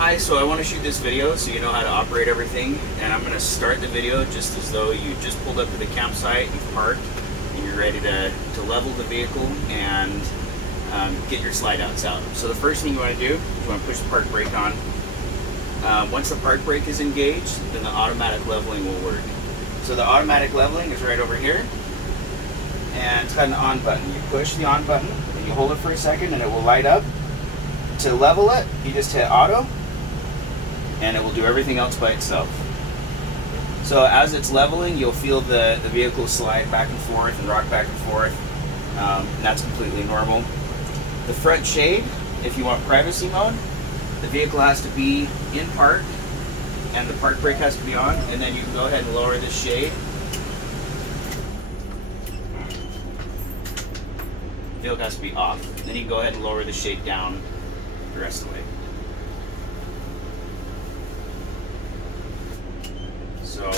Hi, so I want to shoot this video so you know how to operate everything, and I'm going to start the video just as though you just pulled up to the campsite, you've parked, and you're ready to level the vehicle and get your slide outs out. So the first thing you want to do is you want to push the park brake on. Once the park brake is engaged, then the automatic leveling will work. So the automatic leveling is right over here, and it's got an on button. You push the on button and you hold it for a second and it will light up. To level it, you just hit auto and it will do everything else by itself. So as it's leveling, you'll feel the vehicle slide back and forth and rock back and forth, and that's completely normal. The front shade, if you want privacy mode, the vehicle has to be in park and the park brake has to be on, and then you can go ahead and lower this shade. The vehicle has to be off. Then you can go ahead and lower the shade down the rest of the way. So,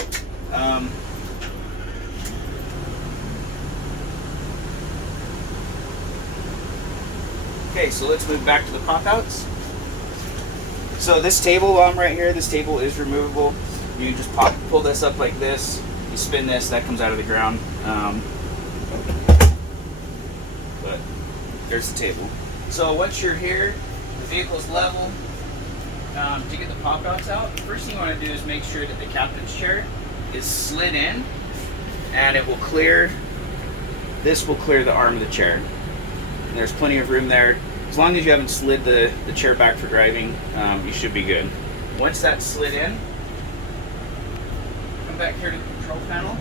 okay, so let's move back to the pop-outs. So this table while I'm right here, this table is removable. You just pull this up like this, you spin this, that comes out of the ground. But there's the table. So once you're here, the vehicle's level. To get the pop-outs out, the first thing you want to do is make sure that the captain's chair is slid in, and it will clear, this will clear the arm of the chair. And there's plenty of room there. As long as you haven't slid the chair back for driving, you should be good. Once that's slid in, come back here to the control panel.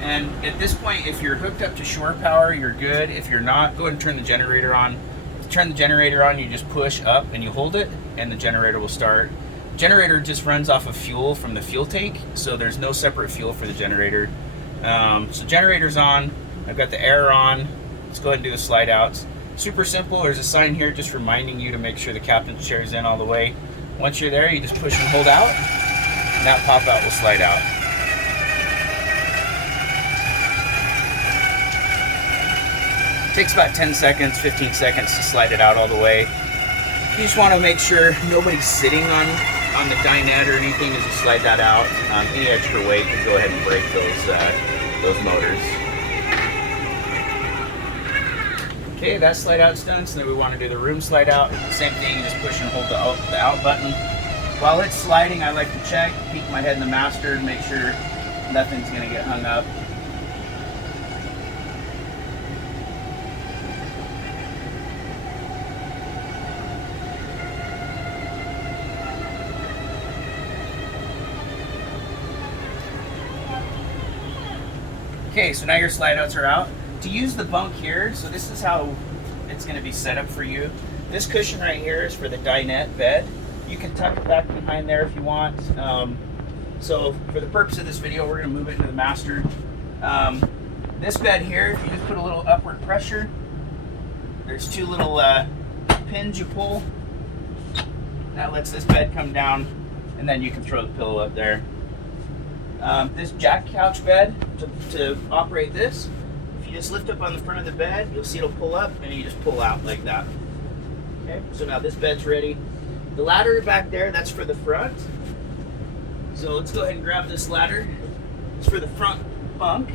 And at this point, if you're hooked up to shore power, you're good. If you're not, go ahead and turn the generator on. To turn the generator on, you just push up and you hold it, and the generator will start. Generator just runs off of fuel from the fuel tank, so there's no separate fuel for the generator. So generator's on, I've got the air on. Let's go ahead and do the slide outs. Super simple. There's a sign here just reminding you to make sure the captain's chair is in all the way. Once you're there, you just push and hold out, and that pop out will slide out. It takes about 10 seconds, 15 seconds to slide it out all the way. You just want to make sure nobody's sitting on the dinette or anything as you slide that out. Any extra weight can go ahead and break those motors. Okay, that slide out's done, so then we want to do the room slide out. Same thing, you just push and hold the out button. While it's sliding, I like to check, peek my head in the master and make sure nothing's going to get hung up. Okay, so now your slide outs are out. To use the bunk here, so this is how it's going to be set up for you. This cushion right here is for the dinette bed. You can tuck it back behind there if you want. So for the purpose of this video, we're going to move it into the master. This bed here, if you just put a little upward pressure, there's two little pins you pull. That lets this bed come down, and then you can throw the pillow up there. This jack couch bed, to operate this, if you just lift up on the front of the bed, you'll see it'll pull up and you just pull out like that. Okay, so now this bed's ready. The ladder back there, that's for the front. So let's go ahead and grab this ladder. It's for the front bunk.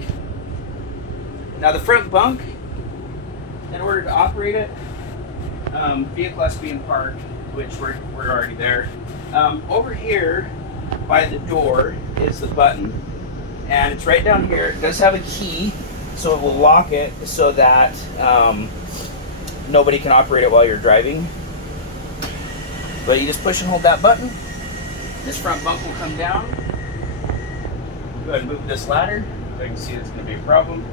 Now the front bunk, in order to operate it, vehicle has to be in park, which we're already there. Over here by the door is the button, and it's right down here. It does have a key, so it will lock it so that nobody can operate it while you're driving. But you just push and hold that button. This front bunk will come down. Go ahead and move this ladder so I can see it's going to be a problem.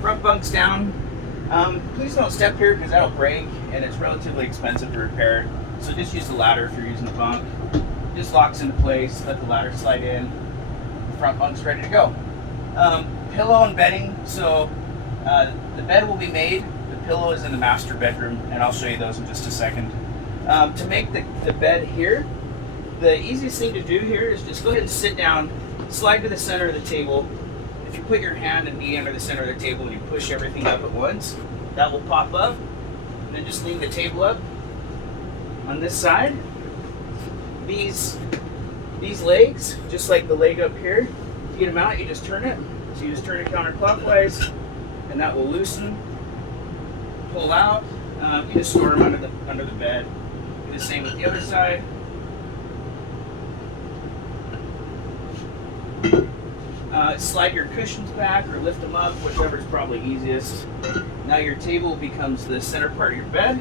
Front bunk's down. Please don't step here because that'll break and it's relatively expensive to repair. So just use the ladder if you're using the bunk. It just locks into place, let the ladder slide in. The front bunk's ready to go. Pillow and bedding. So the bed will be made. The pillow is in the master bedroom, and I'll show you those in just a second. To make the bed here, the easiest thing to do here is just go ahead and sit down, slide to the center of the table. If you put your hand and knee under the center of the table and you push everything up at once, that will pop up. And then just lean the table up on this side. These legs, just like the leg up here, to get them out, you just turn it. So you just turn it counterclockwise, and that will loosen, pull out. You just store them under the bed. Do the same with the other side. Slide your cushions back or lift them up, whichever is probably easiest. Now your table becomes the center part of your bed.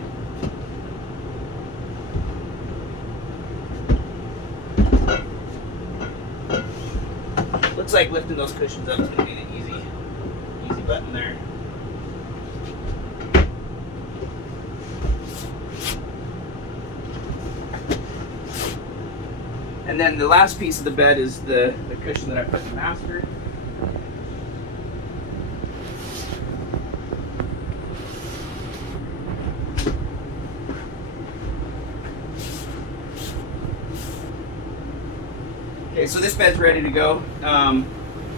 Looks like lifting those cushions up is going to be the easy button there. And then the last piece of the bed is the cushion that I put in the master. Okay, so this bed's ready to go. To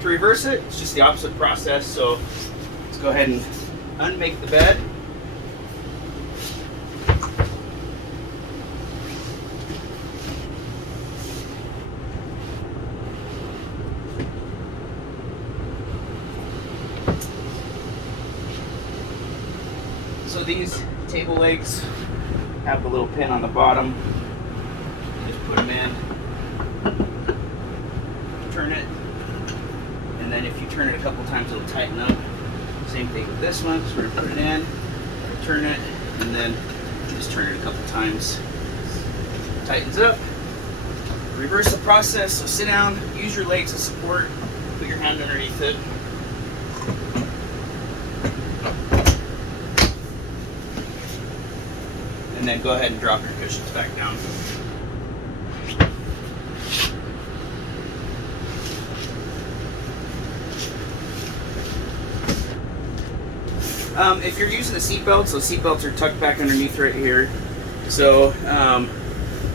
reverse it, it's just the opposite process. So let's go ahead and unmake the bed. So these table legs have the little pin on the bottom. Just put them in, turn it, and then if you turn it a couple times, it'll tighten up. Same thing with this one. So we're gonna put it in, turn it, and then just turn it a couple times. Tightens up. Reverse the process. So sit down, use your legs as support, put your hand underneath it. And then go ahead and drop your cushions back down. If you're using the seat belts, those seat belts are tucked back underneath right here. So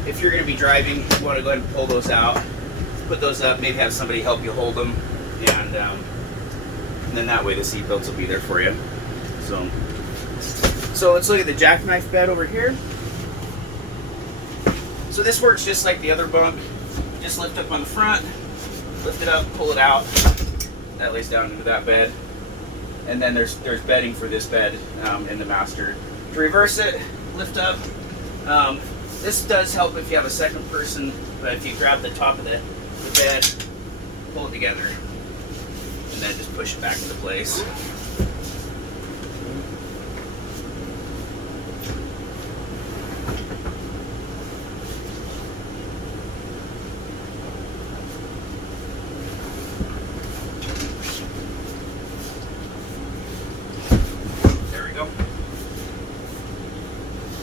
if you're going to be driving, you want to go ahead and pull those out, put those up, maybe have somebody help you hold them, and then that way the seat belts will be there for you. So let's look at the jackknife bed over here. So this works just like the other bunk. Just lift up on the front, lift it up, pull it out. That lays down into that bed. And then there's bedding for this bed in the master. To reverse it, lift up. This does help if you have a second person, but if you grab the top of the bed, pull it together, and then just push it back into place.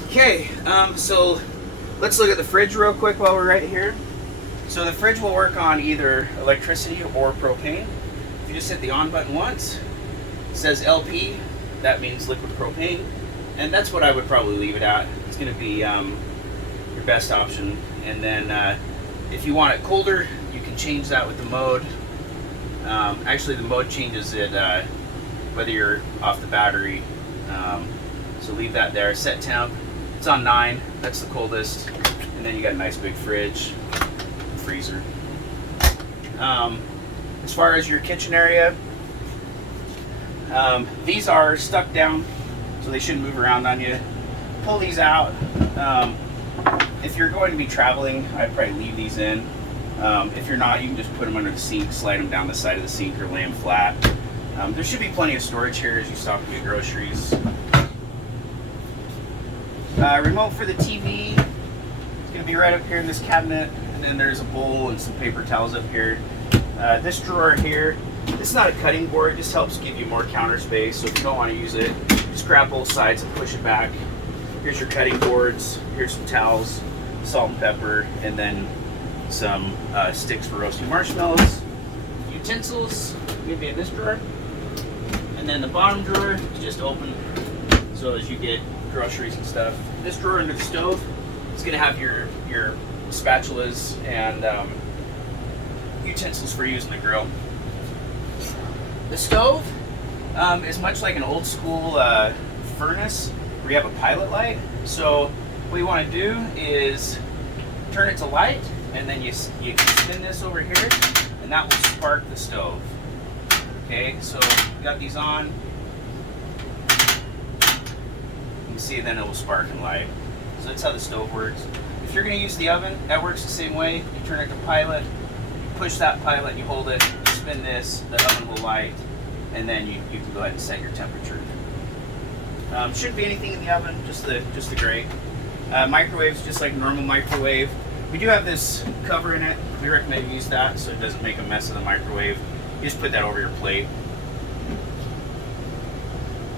Okay, so let's look at the fridge real quick while we're right here. So the fridge will work on either electricity or propane. If you just hit the on button once, it says LP, that means liquid propane, and that's what I would probably leave it at. It's going to be your best option. And then if you want it colder, you can change that with the mode. Actually, the mode changes it whether you're off the battery. So leave that there. Set temp. It's on 9. That's the coldest. And then you got a nice big fridge, freezer. As far as your kitchen area, these are stuck down, so they shouldn't move around on you. Pull these out. If you're going to be traveling, I'd probably leave these in. If you're not, you can just put them under the sink, slide them down the side of the sink, or lay them flat. There should be plenty of storage here as you stock up your groceries. Remote for the TV. It's going to be right up here in this cabinet, and then there's a bowl and some paper towels up here. This drawer here, it's not a cutting board, it just helps give you more counter space. So if you don't want to use it, just grab both sides and push it back. Here's your cutting boards, here's some towels, salt and pepper, and then some sticks for roasting marshmallows. Utensils, going to be in this drawer. And then the bottom drawer is just open, so as you get groceries and stuff. This drawer under the stove is going to have your spatulas and utensils for using the grill. The stove is much like an old school furnace where you have a pilot light. So what you want to do is turn it to light, and then you can spin this over here, and that will spark the stove. Okay, so got these on. You can see then it will spark and light. So that's how the stove works. If you're going to use the oven, that works the same way. You turn it to pilot, you push that pilot, you hold it, you spin this, the oven will light, and then you can go ahead and set your temperature. Shouldn't be anything in the oven, just the grate. Microwave's just like a normal microwave. We do have this cover in it. We recommend you use that so it doesn't make a mess of the microwave. You just put that over your plate.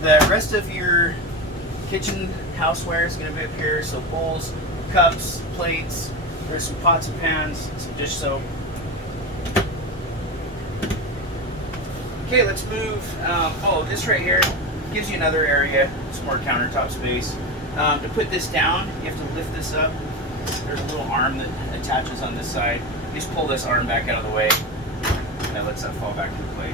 The rest of your kitchen houseware is going to be up here. So bowls, cups, plates. There's some pots and pans, some dish soap. Okay, let's move. This right here gives you another area, some more countertop space. To put this down, you have to lift this up. There's a little arm that attaches on this side. You just pull this arm back out of the way, and that lets that fall back into place.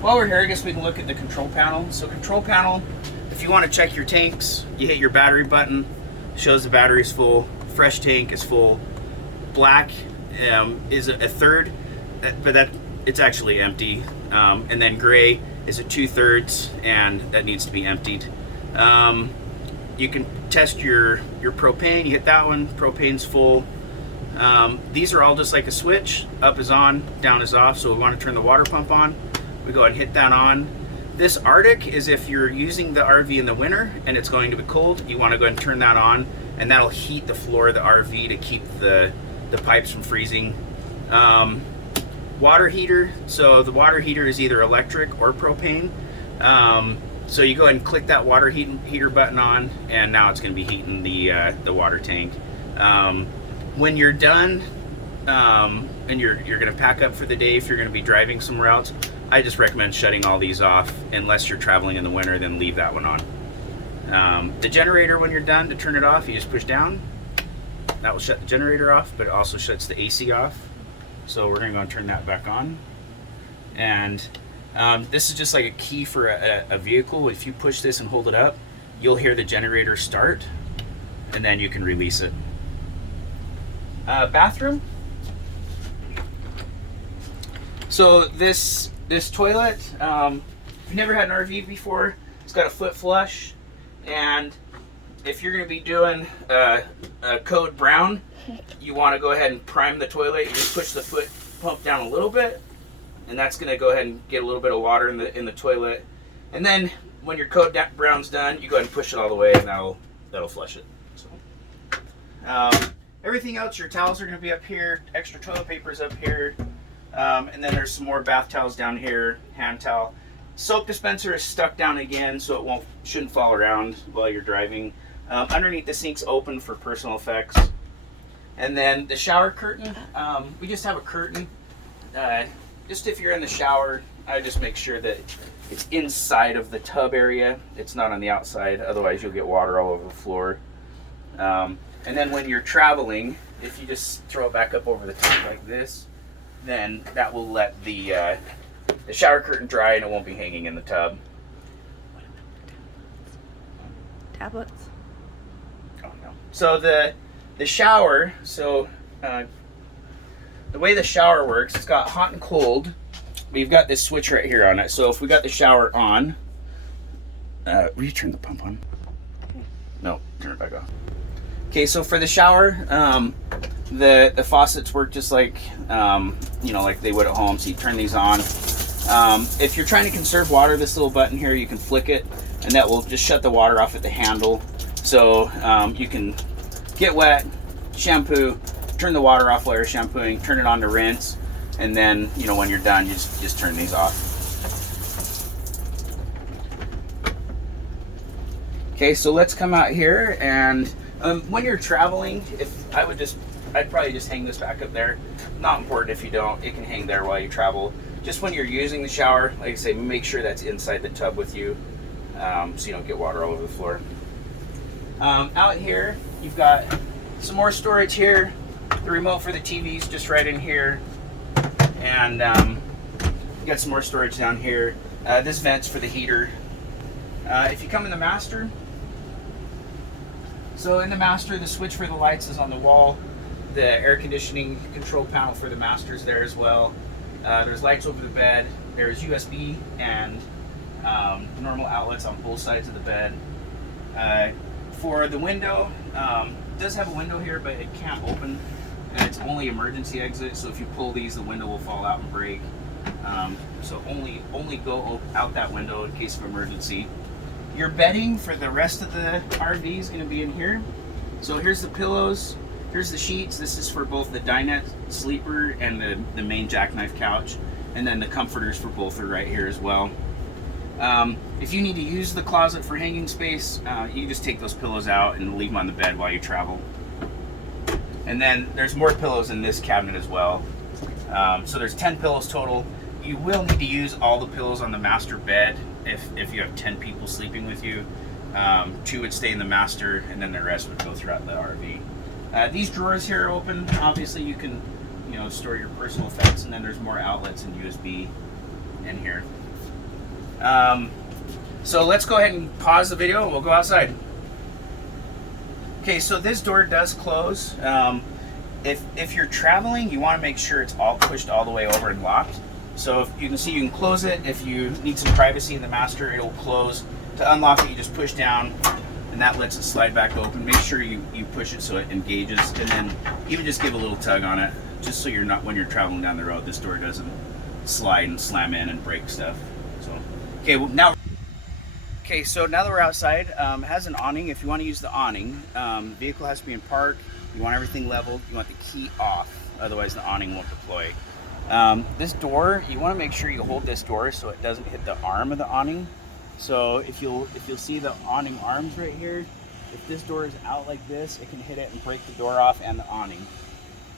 While we're here, I guess we can look at the control panel. So control panel, if you want to check your tanks, you hit your battery button, shows the battery is full, fresh tank is full. Black is a third, but it's actually empty. And then gray is a 2/3, and that needs to be emptied. You can test your propane. You hit that one, propane's full. These are all just like a switch. Up is on, down is off. So we want to turn the water pump on. We go ahead and hit that on. This Arctic is if you're using the RV in the winter and it's going to be cold, you want to go ahead and turn that on, and that'll heat the floor of the RV to keep the pipes from freezing. Water heater. So the water heater is either electric or propane. So you go ahead and click that water heater button on, and now it's going to be heating the water tank. When you're done, and you're going to pack up for the day, if you're going to be driving somewhere else, I just recommend shutting all these off. Unless you're traveling in the winter, then leave that one on. The generator, when you're done, to turn it off, you just push down. That will shut the generator off, but it also shuts the AC off. So we're going to go and turn that back on. And this is just like a key for a vehicle. If you push this and hold it up, you'll hear the generator start, and then you can release it. Bathroom. So this toilet, if you've never had an RV before, it's got a foot flush, and if you're going to be doing a code brown, you want to go ahead and prime the toilet. You just push the foot pump down a little bit, and that's going to go ahead and get a little bit of water in the toilet. And then when your code brown's done, you go ahead and push it all the way, and that'll flush it. So, everything else, your towels are going to be up here. Extra toilet paper's up here. And then there's some more bath towels down here, hand towel. Soap dispenser is stuck down again, so it shouldn't fall around while you're driving. Underneath the sink's open for personal effects. And then the shower curtain, we just have a curtain. Just if you're in the shower, I just make sure that it's inside of the tub area. It's not on the outside, otherwise you'll get water all over the floor. And then when you're traveling, if you just throw it back up over the top like this, then that will let the shower curtain dry and it won't be hanging in the tub. Tablets. Oh no. So the shower, the way the shower works, it's got hot and cold. We've got this switch right here on it. So if we got the shower on, will you turn the pump on? No, turn it back off. Okay, so for the shower, the faucets work just like like they would at home. So you turn these on. If you're trying to conserve water, this little button here, you can flick it, and that will just shut the water off at the handle. So you can get wet, shampoo, turn the water off while you're shampooing, turn it on to rinse, and then when you're done, you just turn these off. Okay, so let's come out here, and when you're traveling, I'd probably just hang this back up there. Not important if you don't, it can hang there while you travel. Just when you're using the shower, like I say, make sure that's inside the tub with you, so you don't get water all over the floor. Out here, you've got Some more storage here. The remote for the TV's just right in here. And you got some more storage down here. This vent's for the heater. If you come in the master, so in the master, the switch for the lights is on the wall. The air conditioning control panel for the master is there as well. There's lights over the bed. There's USB and normal outlets on both sides of the bed. For the window, it does have a window here, but it can't open. And it's only emergency exit, so if you pull these, the window will fall out and break. So only go out that window in case of emergency. Your bedding for the rest of the RV is going to be in here. So here's the pillows, here's the sheets. This is for both the dinette sleeper and the main jackknife couch. And then the comforters for both are right here as well. If you need to use the closet for hanging space, you can just take those pillows out and leave them on the bed while you travel. And then there's more pillows in this cabinet as well. So there's 10 pillows total. You will need to use all the pillows on the master bed if you have 10 people sleeping with you. 2 would stay in the master, and then the rest would go throughout the RV. These drawers here are open. Obviously, you can store your personal effects, and then there's more outlets and USB in here. So let's go ahead and pause the video and we'll go outside. Okay, so this door does close. If you're traveling, you want to make sure it's all pushed all the way over and locked. So if you can see, you can close it. If you need some privacy in the master, it will close. To unlock it, you just push down, and that lets it slide back open. Make sure you push it so it engages, and then even just give a little tug on it, just so you're not, when you're traveling down the road, this door doesn't slide and slam in and break stuff. So, okay, well now. Okay, so now that we're outside, it has an awning. If you want to use the awning, the vehicle has to be in park. You want everything leveled. You want the key off, otherwise the awning won't deploy. This door, you want to make sure you hold this door so it doesn't hit the arm of the awning. So if you'll see the awning arms right here, if this door is out like this, it can hit it and break the door off and the awning.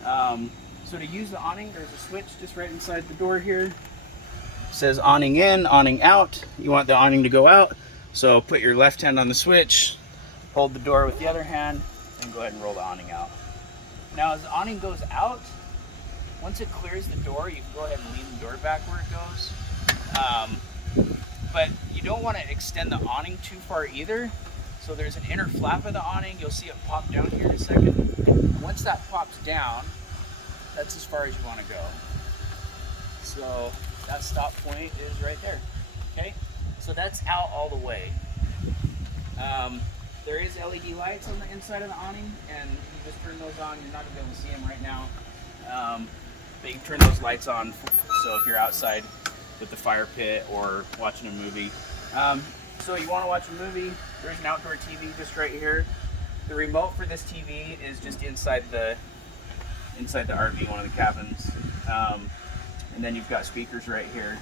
So to use the awning, there's a switch just right inside the door here. It says awning in, awning out. You want the awning to go out, so put your left hand on the switch, hold the door with the other hand, and go ahead and roll the awning out. Now as the awning goes out, once it clears the door, you can go ahead and lean the door back where it goes. But you don't want to extend the awning too far either. So there's an inner flap of the awning. You'll see it pop down here in a second. Once that pops down, that's as far as you want to go. So that stop point is right there. Okay, so that's out all the way. There is LED lights on the inside of the awning, and you just turn those on. You're not going to be able to see them right now. But you can turn those lights on, so if you're outside with the fire pit or watching a movie. So you want to watch a movie, there's an outdoor TV just right here. The remote for this TV is just inside the RV, one of the cabins. And then you've got speakers right here.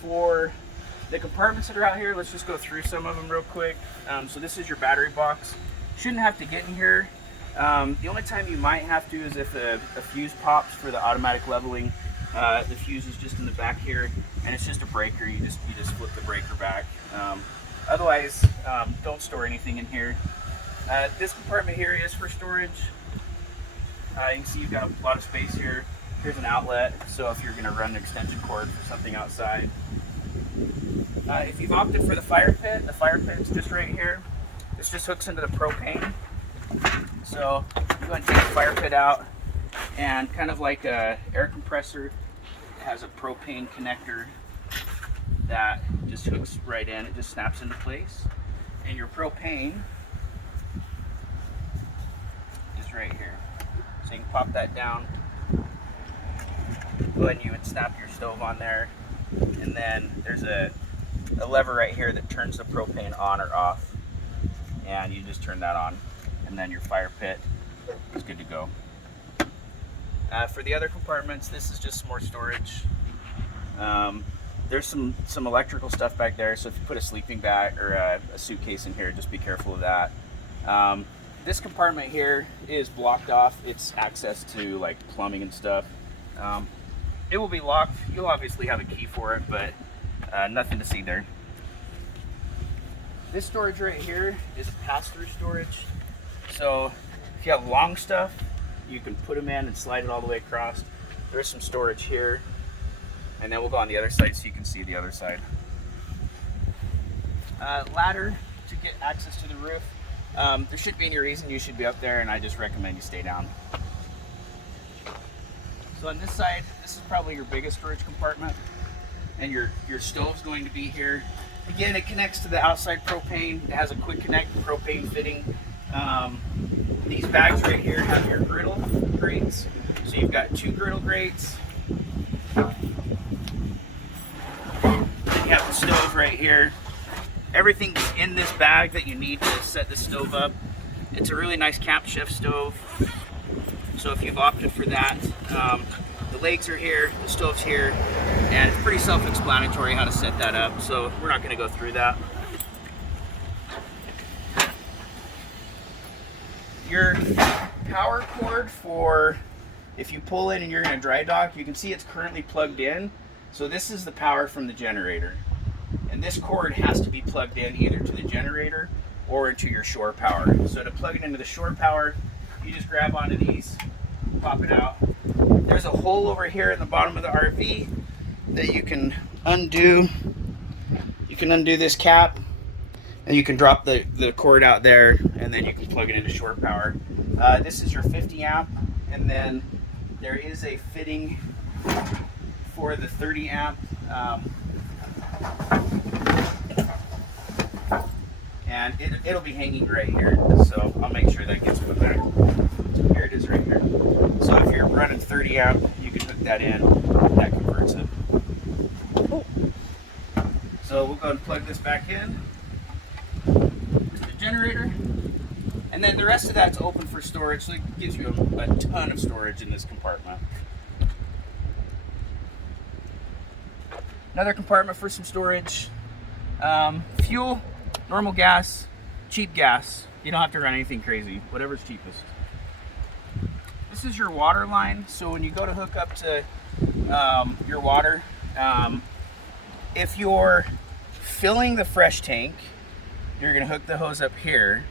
For the compartments that are out here, let's just go through some of them real quick. So this is your battery box. Shouldn't have to get in here. The only time you might have to is if a fuse pops for the automatic leveling. The fuse is just in the back here, and it's just a breaker. You just flip the breaker back. Otherwise, don't store anything in here. This compartment here is for storage. You can see you've got a lot of space here. Here's an outlet, so if you're going to run an extension cord for something outside. If you've opted for the fire pit is just right here. This just hooks into the propane. So you go and take the fire pit out, and kind of like a air compressor, it has a propane connector that just hooks right in. It just snaps into place, and your propane is right here. So you can pop that down. Go ahead and you would snap your stove on there, and then there's a lever right here that turns the propane on or off, and you just turn that on, and then your fire pit is good to go. For the other compartments, this is just some more storage. There's some electrical stuff back there, so if you put a sleeping bag or a suitcase in here, just be careful of that. This compartment here is blocked off. It's access to like plumbing and stuff. It will be locked. You'll obviously have a key for it, but nothing to see there. This storage right here is a pass-through storage. So if you have long stuff, you can put them in and slide it all the way across. There's some storage here, and then we'll go on the other side so you can see the other side. Ladder to get access to the roof. There shouldn't be any reason you should be up there, and I just recommend you stay down. So on this side, this is probably your biggest storage compartment, and your stove's going to be here. Again, it connects to the outside propane. It has a quick connect propane fitting. These bags right here have your griddle grates. So you've got 2 griddle grates. You have the stove right here. Everything's in this bag that you need to set the stove up. It's a really nice camp chef stove. So if you've opted for that, the legs are here, the stove's here, and it's pretty self-explanatory how to set that up. So we're not going to go through that. Your power cord for if you pull in and you're going to dry dock, you can see it's currently plugged in. So this is the power from the generator. And this cord has to be plugged in either to the generator or into your shore power. So to plug it into the shore power, you just grab onto these, pop it out. There's a hole over here in the bottom of the RV that you can undo. You can undo this cap, and you can drop the cord out there, and then you can plug it into shore power. This is your 50 amp, and then there is a fitting for the 30 amp. And it'll be hanging right here, so I'll make sure that gets put there. Here it is right here. So if you're running 30 amp, you can hook that in, that converts it. So we'll go and plug this back in to the generator, and then the rest of that's open for storage, so it gives you a ton of storage in this compartment. Another compartment for some storage. Fuel, normal gas, cheap gas. You don't have to run anything crazy, whatever's cheapest. This is your water line. So when you go to hook up to your water, if you're filling the fresh tank, you're gonna hook the hose up here.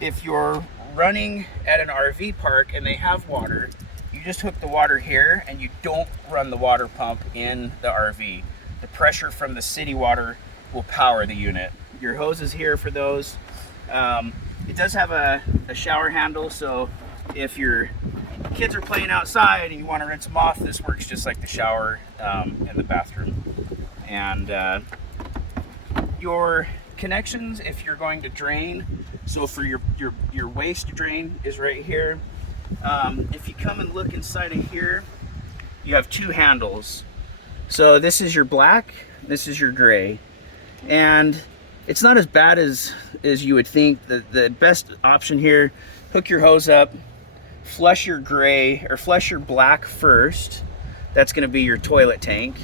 If you're running at an RV park and they have water, you just hook the water here, and you don't run the water pump in the RV. The pressure from the city water will power the unit. Your hose is here for those. It does have a shower handle, so if your kids are playing outside and you want to rinse them off, this works just like the shower in the bathroom. And your connections, if you're going to drain, so for your waste drain is right here. If you come and look inside of here, you have 2 handles. So this is your black, this is your gray. And it's not as bad as you would think. The best option here, hook your hose up, flush your gray, or flush your black first. That's gonna be your toilet tank.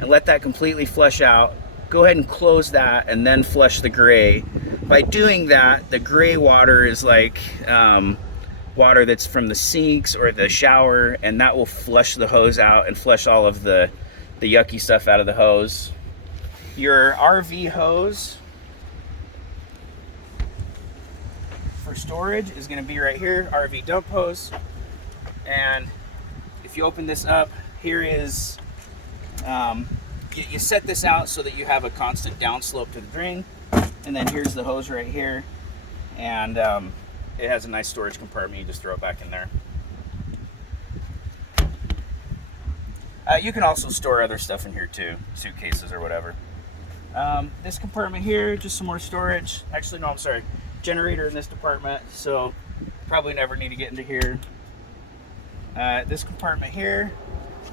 And let that completely flush out. Go ahead and close that and then flush the gray. By doing that, the gray water is like, water that's from the sinks or the shower, and that will flush the hose out and flush all of the yucky stuff out of the hose. Your RV hose for storage is going to be right here, RV dump hose. And if you open this up, here is, you set this out so that you have a constant downslope to the drain. And then here's the hose right here. And it has a nice storage compartment. You just throw it back in there. You can also store other stuff in here too, suitcases or whatever. This compartment here, just some more storage. Actually, no, I'm sorry. Generator in this department, so probably never need to get into here. This compartment here,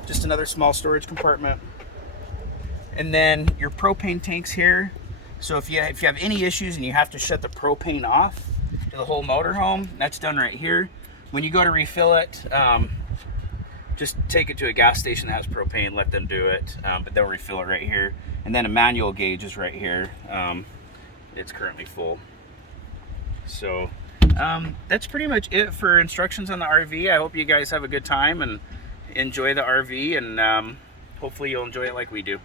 just another small storage compartment. And then your propane tanks here. So if you have any issues and you have to shut the propane off to the whole motorhome, that's done right here. When you go to refill it, just take it to a gas station that has propane, let them do it, but they'll refill it right here. And then a manual gauge is right here. It's currently full. So that's pretty much it for instructions on the RV. I hope you guys have a good time and enjoy the RV, and hopefully you'll enjoy it like we do.